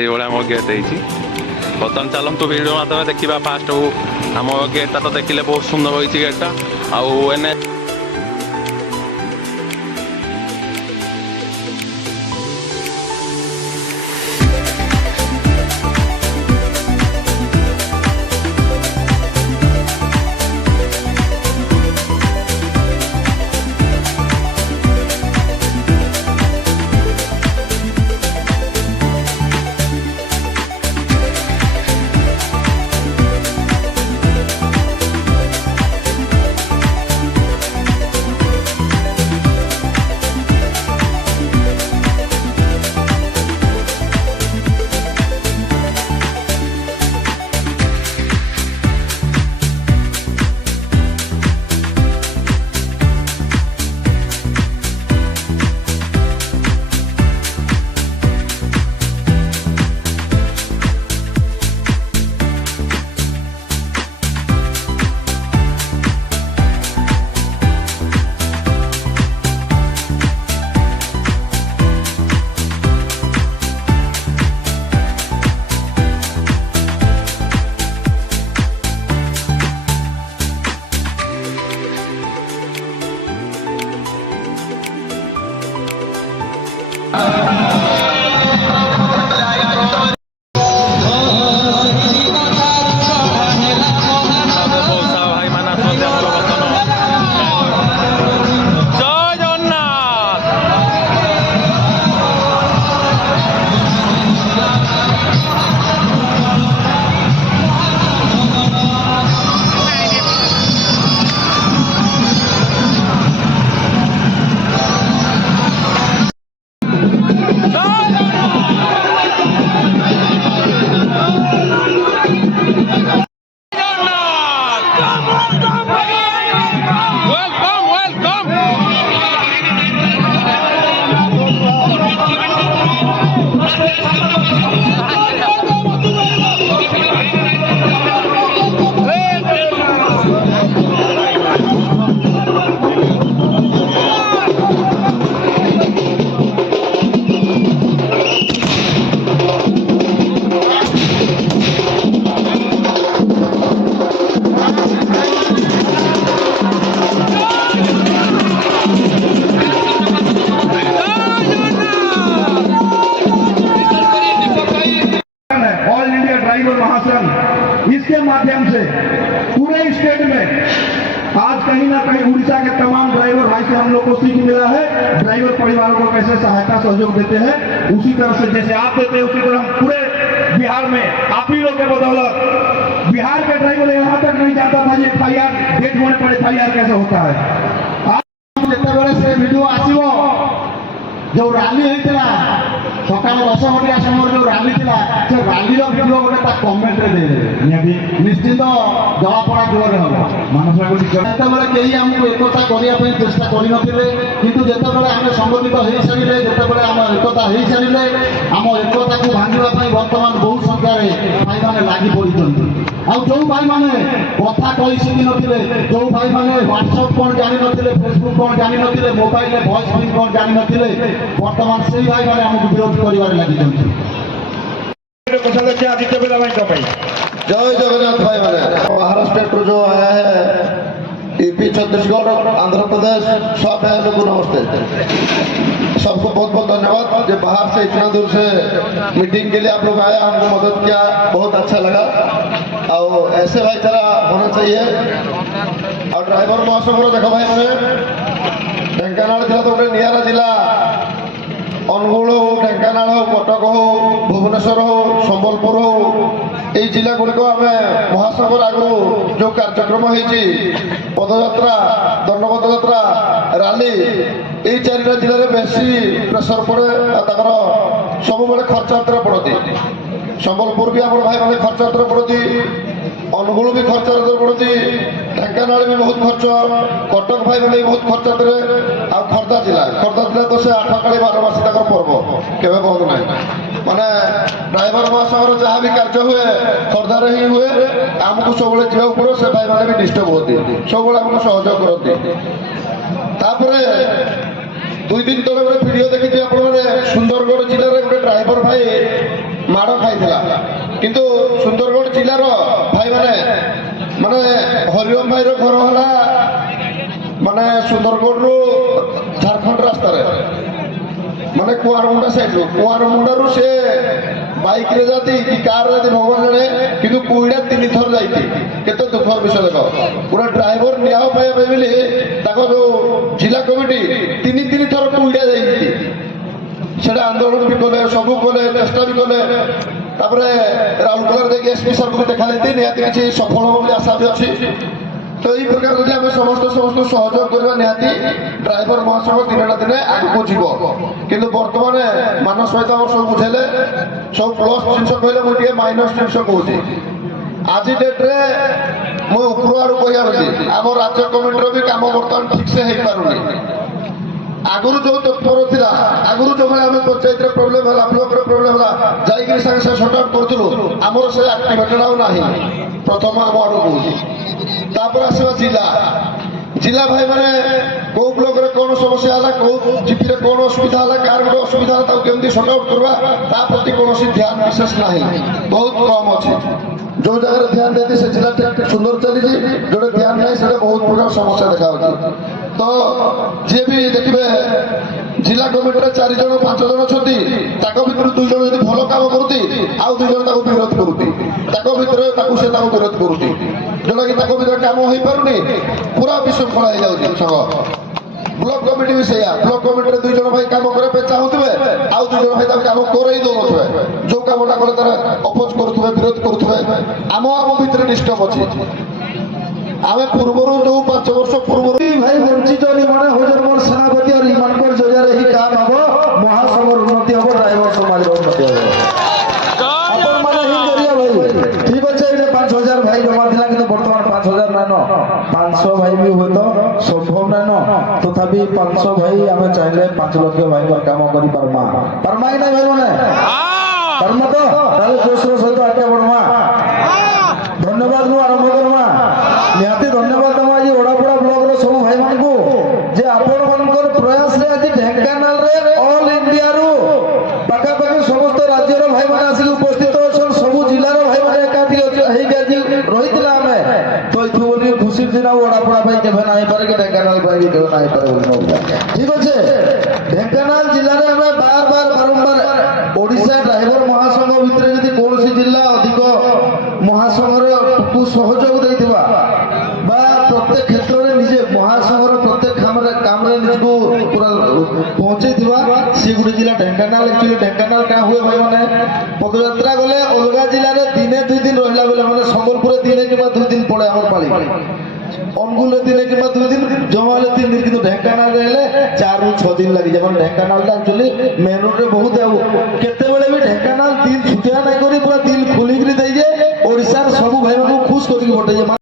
এইভাবে আমার গেট হয়েছি। বর্তমান চালন্তু ভিডিও মাধ্যমে দেখা ফার্স্ট আমার গেটটা তো দেখলে বহুত সুন্দর হয়েছে গেটটা। আউ এনে इसके माध्यम से पूरे स्टेट में आज कहीं ना कहीं उड़ीसा के तमाम ड्राइवर भाई से हम लोग को सीख मिला है ड्राइवर परिवारों को कैसे सहायता सहयोग देते हैं। उसी तरह से जैसे आप देते हैं उसी तरह हम पूरे बिहार में आप ही लोग के बदौलत बिहार के ड्राइवर यहाँ तक नहीं जाता था FIR डेट होने पर FIR कैसे होता है। आज जिते से वीडियो आसो जो रैली होता सका 10 घंटा समय जो रैली थी से रैली भिडियो गोटे कमेंट निश्चित जलापड़ा जोर हम मानस कहीं आमको एकता करने चेष्टा करते किंतु जितेबाला आम संगठित हो सारे जितेबाला आम एकता हो सारे आम एकता को भांगापी बर्तमान बहुत संख्यार भाई मैंने लगी पड़ी आउ जो भाई मैंने कथा कही शिखी नथिले जो भाई मैंने व्हाट्सएप कौन जानी नथिले फेसबुक कौन जानी नथिले मोबाइल में वॉइस पिन कौन जानी नथिले वर्तमान से भाई मैंने हमको विरोध कर लगी जय जगन्नाथ भाई मैंने महाराष्ट्र जो आया है यूपी छत्तीसगढ़ आंध्र प्रदेश सब है लोगों नमस्ते सबको बहुत बहुत धन्यवाद जो बाहर से इतना दूर से मीटिंग के लिए आप लोग आया हमको मदद किया बहुत अच्छा लगा और ऐसे भाईचारा होना चाहिए। और ड्राइवर महासंघ देखो भाई मैंने ढेंकानाल जिला तो गोटे निरा जिला अनुगुल हो ढेंकानाल हो कटक हो भुवनेश्वर हो संबलपुर हो ये जिला गुड़िक आम महासंघर आगु जो कार्यक्रम होती पदयात्रा दंडपद यात्रा रैली ये चारिटा जिले में बेसी प्रेसर पड़े सब बड़े खर्च यात्रा पड़ती संबलपुर भी आप भाई मैंने खर्च यात्रा पड़ती अनुगुल भी खर्च यात्रा पड़ती ढेंकानाल भी बहुत खर्च कटक भाई मैंने बहुत खर्च यात्रा आ खर्दा जिला तो से 8 काली 12 मासी तक पर्व केवे बहुत ना माने ड्राइवर महासंघर जहाँ भी कार्य हुए खर्दार ही हुए आमको सब जावाक पड़े से भाई मैंने भी डिस्टर्ब होती सब आमको सहयोग करते। 2 दिन तले गोटे भिड देखी आप सुंदरगढ़ जिले में गोटे ड्राइवर भाई माड़ ହରିଓମ ଭାଇର ଘର ହେଲା ମାନେ ସୁନ୍ଦରଗଡ଼ରୁ ଝାରଖଣ୍ଡ ରାସ୍ତାରେ ମାନେ କୁଆରମୁଣ୍ଡା ସାଇଡରୁ କୁଆରମୁଣ୍ଡାରୁ ସେ ବାଇକରେ ଯାତି କି କାରରେ ଯାତି ଭଗବାନ ଜାଣେ କିନ୍ତୁ କୁଇଡ଼ା 3 ଥର ଯାଇଛି କେତେ ଦୁଃଖର ବିଷୟ ଦେଖ ପୁରା ଡ୍ରାଇଭର ନିଆହ ପାଇବା ପାଇଁ ବୋଲି ତାଙ୍କ ଯୋଉ ଜିଲ୍ଲା କମିଟି 3 ଥର କୁଇଡ଼ା ଯାଇଛି সেটা আন্দোলন বি কলে সবু কলে চেষ্টা বি কলে তারপরে রাউরকেলার যাই এসপি সাহেবকে দেখা দিতে নিহতি কিছু সফল হব বলে আশা বি অছি তো এই প্রকার যদি আমি সমস্ত সহযোগ করা নিহতি ড্রাইভর মহাসংঘ দিনে না দিনে আগুক যাব কিন্তু বর্তমানে মান সহিত আমার সব বুঝাইলে সব প্লস জিনিস কহিলে মু টিকে মাইনস জিনিস কହୁছি আজি ডেটরে মু উপর আড়ু কহিয়া হচ্ছে আমার রাজ্য কমিটির বি কাম বর্তমান ঠিকসে হয়ে পারুনি আগুরু যে তৎপর লা আগুরু যেভাবে আমি পঞ্চায়েতের প্রোবলেম হল ব্লকের প্রোবলেম হল যাই সাথে সাথে সর্ট আউট করুলু আমার সে আক্টিভেটেডাও না প্রথম আমার কହୁছি তারপরে আসবা জিলা ভাই মানে কেউ ব্লকের কোন সমস্যা হল কেউ জিপিরে কোন অসুবিধা হল কার গোটে অসুবিধা হল তাকে কেমতি সর্ট আউট করবা তা প্রতি কোনসি ধ্যান বিশেষ না বহুত কম আছে जो जगह ध्यान देती से जिला सुंदर चली जो ध्यान नहीं से बहुत प्रकार समस्या देखा तो जी भी देखिए जिला कमिटी 4 जन 5 जन अच्छी भर 2 जन यदि भल कम करती आउ 2 जन विरोध करती से विरोध करती जोटा कि भर कम हो पारे पूरा विशृंखला हो जाए संघ ब्लॉक कमिटी भी सैया ब्लॉक कमिटी 2 जन भाई काम करने चाहूे आउ 2 जन भाई काम कर दौन जो कामटा कले तार अपोज करुवे विरोध करुवे आम भितर डिस्टर्ब अच्छे आम पूर्व जो 5 वर्ष पूर्व भाई वंचित निमाने हजर मोर सेनापति और इमानपुर जोजारे ही काम हम महासंघर उन्नति हम ड्राइवर समाज उन्नति हम अपन माने ही करिया भाई ठीक আছে এটা 5000 ভাই জমা দিলা কিন্তু বর্তমান 5000 নাই ন 500 ভাই भी हो तो সম্ভব নাই ন তথাপি 500 ভাই আমি চাইলে 5 লক্ষ ভাইর কাম করি পারমা পারমা কি নাই ভাই মানে পারমা তো তাহলে জোশর সহিত আগে বড়মা ধন্যবাদ মু আরম্ভ করমা নিহাতি ধন্যবাদ দমা এই ওড়াপড়া ব্লক র সব ভাই মানকু যে আপন মানকর প্রয়াস রে আজি ঢেঙ্কানাল রে অল ইন্ডিয়া রু পাকা পাকা সমস্ত রাজ্যর ভাই মানে আসি উপস্থিত অছন সব জেলার ভাই মানে একাঠি হেই গাজি রহিতলা আমি তো ইথু বলি খুশির দিন ওড়াপড়া ভাই কেবে নাই পারে কি ঢেঙ্কানাল ভাই কেবে নাই পারে বলি ঠিক আছে ঢেঙ্কানাল জেলারে আমি বারবার ওড়িশা ড্রাইভার মহাসংঘ ভিতরে যদি কোনসি জেলা অধিক মহাসংঘর সহযোগ দেইতিবা বা প্রত্যেক ক্ষেত্রে নিজে মহাসংঘর প্রত্যেক কামরে নিজকু পুরা পৌঁছাই দিবা সে গুটি জেলা ঢেঙ্কানাল একচুয়ালি ঢেঙ্কানাল কা হুয়ে ভাই মানে পদযাত্রা গলে অলগা জেলারে দিনে 2 দিন রহিলা বেলে মানে সম্বলপুরে দিনে কিংবা 2 দিন পড়ে আমার পালি অনুগুলে দিনে কিংবা 2 দিন জমা হলে 3 দিন কিন্তু ঢেঙ্কানাল রহলে 4 ରୁ 6 দিন লাগি যেমন ঢেঙ্কানালটা একচুয়ালি মেন রোডে বহুত কেতেবেলে